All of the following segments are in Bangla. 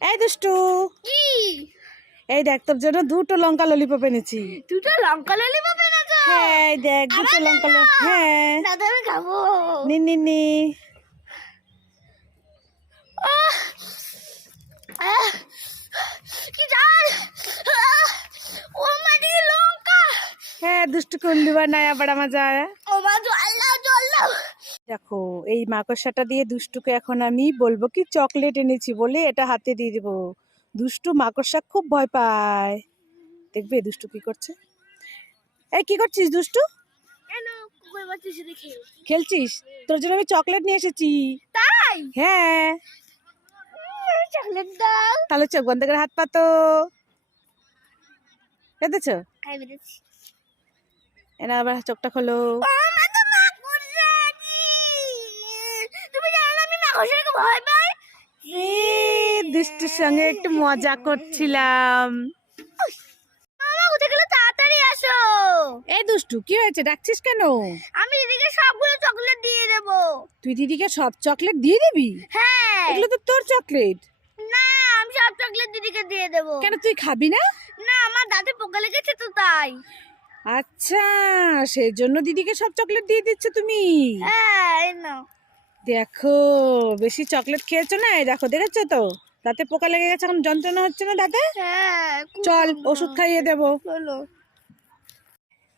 এই দুষ্টু, কি? এই দেখ তোর জন্য দুটো লঙ্কা ললিপপ এনেছি। দুটো লঙ্কা ললিপপ এনেছো? হ্যাঁ এই দেখ দুটো লঙ্কা হ্যাঁ দাদা আমি খাবো। নি নি নি। আহ, আহ, কি জাল! ও মাটি লঙ্কা! হ্যাঁ দুষ্টুকে উল্লু বানায় আবার আমার যায়। ও মা জল দাও, জল দাও। দেখো এই মাকড়সাটা দিয়ে দুষ্টুকে এখন আমি বলবো কি চকলেট এনেছি বলে এটা হাতে দিয়ে দেবো। দুষ্টু মাকড়সা খুব ভয় পায়। দেখবে দুষ্টু কি করছে। এই কি করছিস দুষ্টু? কেন কুকুর বাচ্চা সাথে খেলছিস? তোর জন্য আমি চকলেট নিয়ে এসেছি। তাই? হ্যাঁ চকলেট দাও। তাহলে চোখ বন্ধ করে হাত পাতো। পেতেছো? খাই বেরিয়েছি। এনা আবার চোখটা খোলো। মা তো মাকড়সা কি? তুমি জানো না আমি মাকড়সাকে ভয় পাই? দুষ্টুর সঙ্গে একটু মজা করছিলাম। মামা উঠে গেলে তাড়াতাড়ি আসো। এই দুষ্টু কি হয়েছে, ডাকছিস কেন? আমি দিদিকে সবগুলো চকলেট দিয়ে দেবো। তুই দিদিকে সব চকলেট দিয়ে দিবি? হ্যাঁ। এগুলো তো তোর চকলেট। না, আমি সব চকলেট দিদিকে দিয়ে দেবো। কেন তুই খাবি না? না, আমার দাঁতে পোকা লেগেছে তো তাই। আচ্ছা সেই জন্য দিদিকে সব চকলেট দিয়ে দিচ্ছ তুমি। হ্যাঁ, এই নাও। দেখো বেশি চকলেট খেয়েছো না, এই দেখো দেখেছো তো দাঁতে পোকা লেগে গেছে, এখন যন্ত্রণা হচ্ছে না দাঁতে? হ্যাঁ, চল ওষুধ খাইয়ে দেবো। চলো।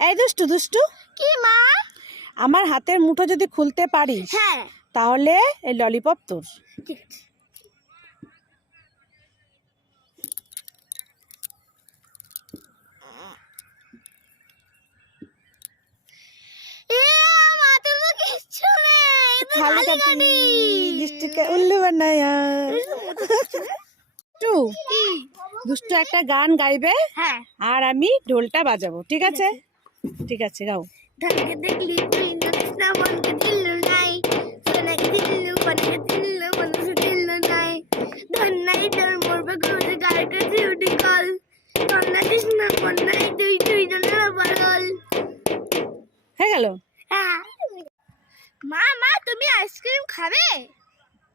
এই দুষ্টু দুষ্টু, কি মা? আমার হাতের মুঠো যদি খুলতে পারিস হ্যাঁ, তাহলে এই ললিপপ তোর। ঠিক আছে। মাথায় তো কিচ্ছু নেই, এ তো খালি খালি কাটি গাড়ি। দুষ্টুকে উল্লু বানায়া। দুষ্টু, কি? দুষ্টু একটা গান গাইবে হ্যাঁ। আর আমি ঢোলটা বাজাবো, ঠিক আছে? ঠিক আছে গাও। ধনকে দেখলি তুই নাচিস না, মনকে দিল নাই, সোনাকে দিল, পানিকে দিল, মানুষে দিল নাই। ধন নাই তোর মরবে ক্রোধে গায়ের কাছে উঠে কল, ধন নাচিস না, মন নাই তুই, তুই জনের পাগল। হয়ে গেল? হ্যাঁ। মা মা তুমি আইসক্রিম খাবে?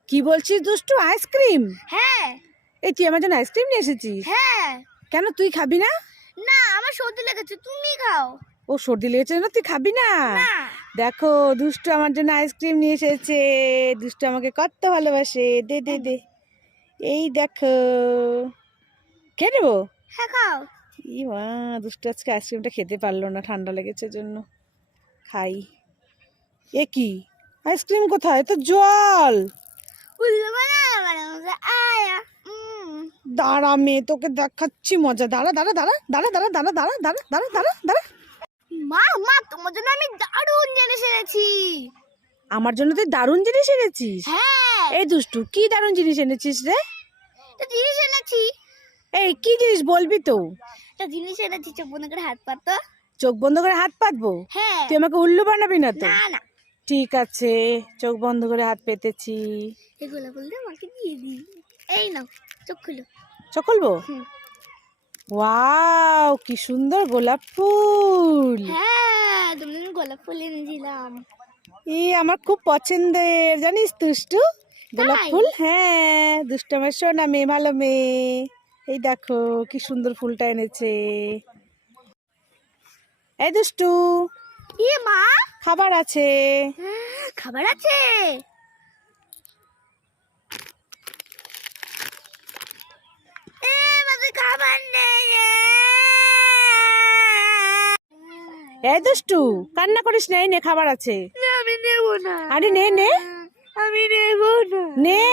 কি বলছিস দুষ্টু, আইসক্রিম? হ্যাঁ। এই তুই আমার জন্য আইসক্রিম নিয়ে এসেছিস? হ্যাঁ। কেন তুই খাবি না? না, আমার সর্দি লেগেছে, তুমি খাও। ও সর্দি লেগেছে না, তুই খাবি না? না। দেখো দুষ্টু আমার জন্য আইসক্রিম নিয়ে এসেছে। দুষ্টু আমাকে কত ভালোবাসে। দে দে দে। এই দেখো, খেয়ে নেবো? হ্যাঁ খাও। ই মা, দুষ্টু আজকে আইসক্রিমটা খেতে পারলো না, ঠান্ডা লেগেছে জন্য। খাই। এ কি আইসক্রিম কোথায়, তো জল। উল্লু বানানা বানানা আয়া। দাঁড়া মেয়ে, তোকে দেখাচ্ছি মজা। দাঁড়া দাঁড়া দাঁড়া দাঁড়া দাঁড়া দাঁড়া দাঁড়া দাঁড়া দাঁড়া দাঁড়া দাঁড়া। মা মা তোমার জন্য আমি দারুণ জিনিস এনেছি। আমার জন্য তুই দারুণ জিনিস এনেছিস? হ্যাঁ, এই দুষ্টু কি দারুণ জিনিস এনেছিস রে? একটা জিনিস এনেছি। এই কি জিনিস বলবি তো? একটা জিনিস এনেছি, চোখ বন্ধ করে হাত পাতো। চোখ বন্ধ করে হাত পাতবো? হ্যাঁ। তুই আমাকে উল্লু বানাবি না তো? না না, ঠিক আছে, চোখ বন্ধ করে হাত পেতেছি। এগুলো বলতে আমাকে দিয়ে দিই। এই নাও, চোখ খুলো। চোখ খুলবো? হুম। ওয়াও কি সুন্দর গোলাপ ফুল। হ্যাঁ, তুমি গোলাপ ফুল এনেছিলাম। আমার খুব পছন্দের, জানিস দুষ্টু গোলাপ তাই? ফুল। হ্যাঁ দুষ্টু আমার সোনা মেয়ে, ভালো মেয়ে। এই দেখো কি সুন্দর ফুলটা এনেছে। এই দুষ্টু ইয়ে মা, খাবার আছে। খাবার আছে? বাবা খাবার নেই রে। এই দুষ্টু কান্না করিস না, এই নে খাবার আছে। না, আমি নেবো না। আরে নে নে আমি নেবো না। নে।